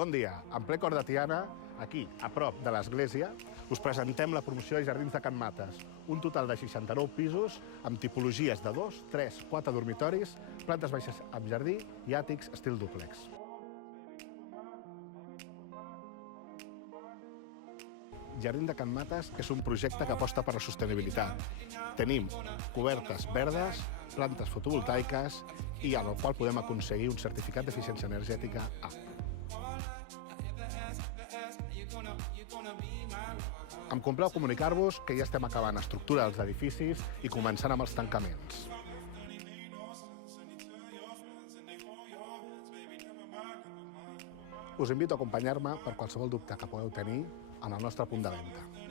Bon dia. En ple cor de Tiana, aquí, a prop de l'església, us presentem la promoció de Jardins de Can Mates. Un total de 69 pisos amb tipologies de 2, 3, 4 dormitoris, plantes baixes amb jardí i àtics estil dúplex. Jardins de Can Mates és un projecte que aposta per la sostenibilitat. Tenim cobertes verdes, plantes fotovoltaiques i en el qual podem aconseguir un certificat d'eficiència energètica A. Em compreu comunicar-vos que ja estem acabant estructura dels edificis i començant amb els tancaments. Us invito a acompanyar-me per qualsevol dubte que podeu tenir en el nostre punt de venda.